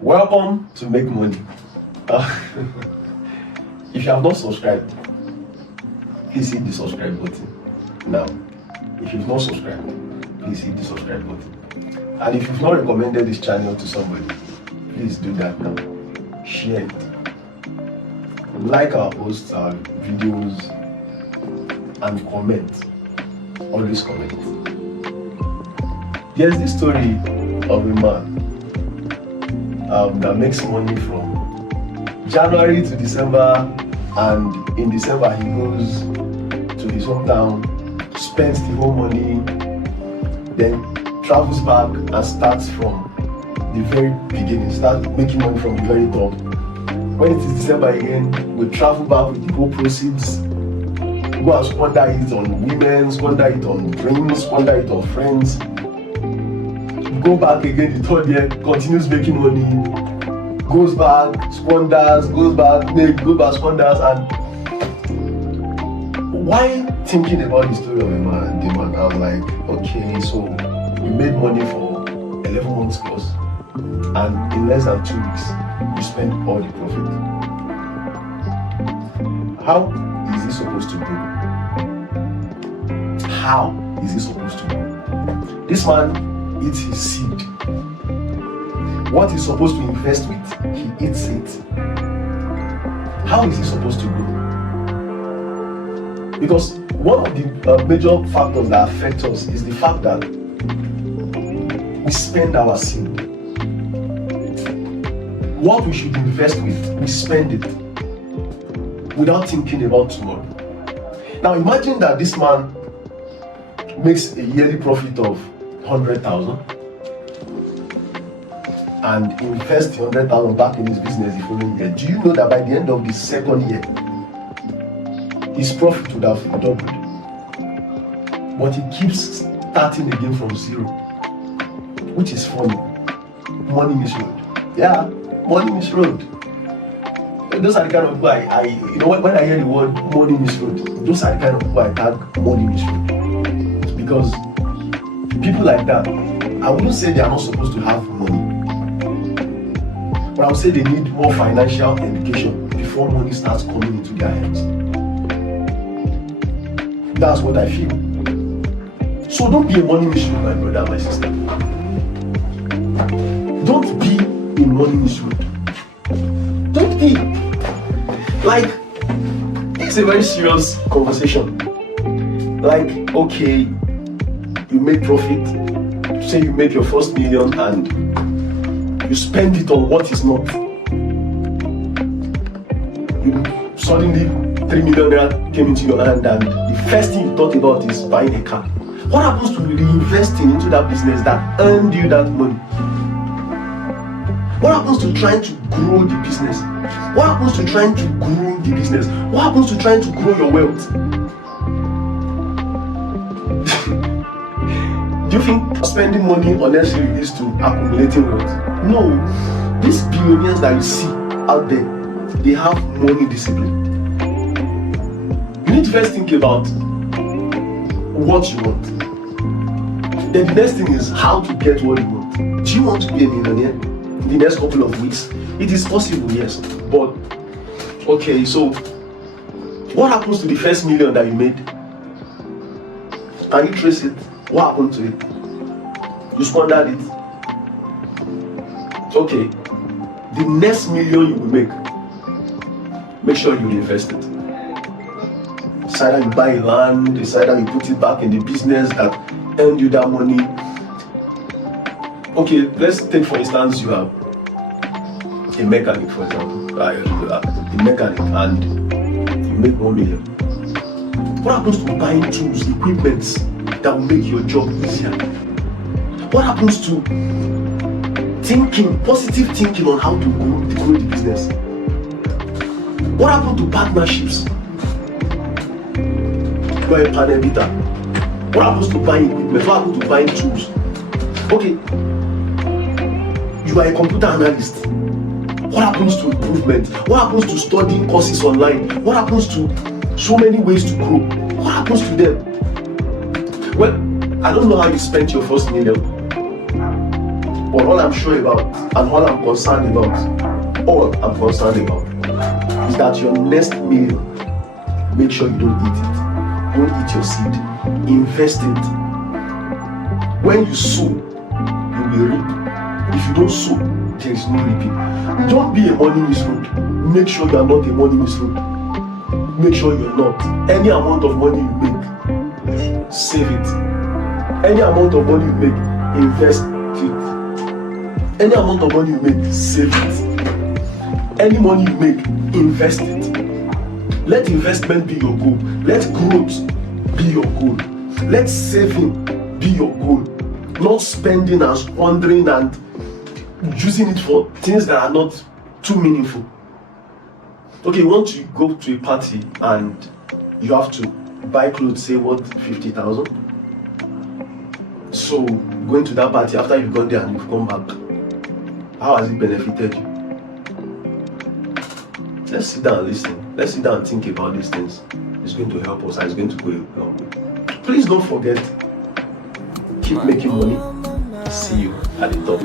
Welcome to Make Money. If you have not subscribed, please hit the subscribe button now. If you've not subscribed, please hit the subscribe button. And if you've not recommended this channel to somebody, please do that now. Share it. Like our posts, our videos, and comment. Always comment. There's this story of a man that makes money from January to December, and in December he goes to his hometown, spends the whole money, then travels back and starts from the very beginning, starts making money from the very top. When it is December again, we travel back with the whole proceeds, go and squander it on women, squander it on drinks, squander it on friends. Go back again the third year, continues making money, goes back, squanders, goes back, squanders. And while thinking about the story of the man, I was like, okay, so you made money for 11 months plus, and in less than 2 weeks, you spend all the profit. How is he supposed to grow? How is he supposed to grow? This man eats his seed. What he's supposed to invest with, he eats it. How is he supposed to grow? Because one of the major factors that affect us is the fact that we spend our seed. What we should invest with, we spend it without thinking about tomorrow. Now imagine that this man makes a yearly profit of 100,000 and invest 100,000 back in his business the following year. Do you know that by the end of the second year, his profit would have doubled? But he keeps starting again from zero, which is funny. Money misroad. Yeah, money misroad. Those are the kind of people when I hear the word money misroad, those are the kind of people I tag money misroad. Because people like that, I wouldn't say they are not supposed to have money, but I would say they need more financial education before money starts coming into their hands. That's what I feel. So don't be a money misroad, my brother, my sister. Don't be a money misroad. Don't be. Like, it's a very serious conversation. Like, okay, you make profit, say you make your first million and you spend it on what is not. You suddenly 3 million naira came into your hand and the first thing you thought about is buying a car. What happens to reinvesting into that business that earned you that money? What happens to trying to grow the business? What happens to trying to grow the business? What happens to trying to grow your wealth? Do you think spending money unnecessarily leads to accumulating wealth? No. These billionaires that you see out there, they have money discipline. You need to first think about what you want. Then the next thing is how to get what you want. Do you want to be a millionaire in the next couple of weeks? It is possible, yes. But, okay, so what happens to the first million that you made? Can you trace it? What happened to it? You squandered it. Okay. The next million you will make sure you invest it. It's either you buy land, it's either you put it back in the business that earned you that money. Okay, let's take for instance you have a mechanic, for example. A mechanic, and you make 1 million. What happens to buying tools, equipments that will make your job easier? What happens to positive thinking on how to grow the business? What happened to partnerships? You are a panel beater. What happens to buying equipment? What happens to buying tools? Okay, you are a computer analyst. What happens to improvement? What happens to studying courses online? What happens to so many ways to grow? What happens to them? Well, I don't know how you spent your first million, But all I'm sure about and all I'm concerned about is that your next meal, make sure you don't eat it. Don't eat your seed. Invest it. When you sow, you will reap. If you don't sow, there is no reaping. Don't be a money misroad. Make sure you are not a money misroad. Make sure you're not. Any amount of money you make, save it. Any amount of money you make, invest it. Any amount of money you make, save it. Any money you make, invest it. Let investment be your goal. Let growth be your goal. Let saving be your goal. Not spending and squandering and using it for things that are not too meaningful. Okay, you want to go to a party and you have to buy clothes, say what, 50,000? So going to that party after you've gone there and you've come back, how has it benefited you? Let's sit down and listen. Let's sit down and think about these things. It's going to help us and it's going to go a long way. Please don't forget, keep making money. See you at the top.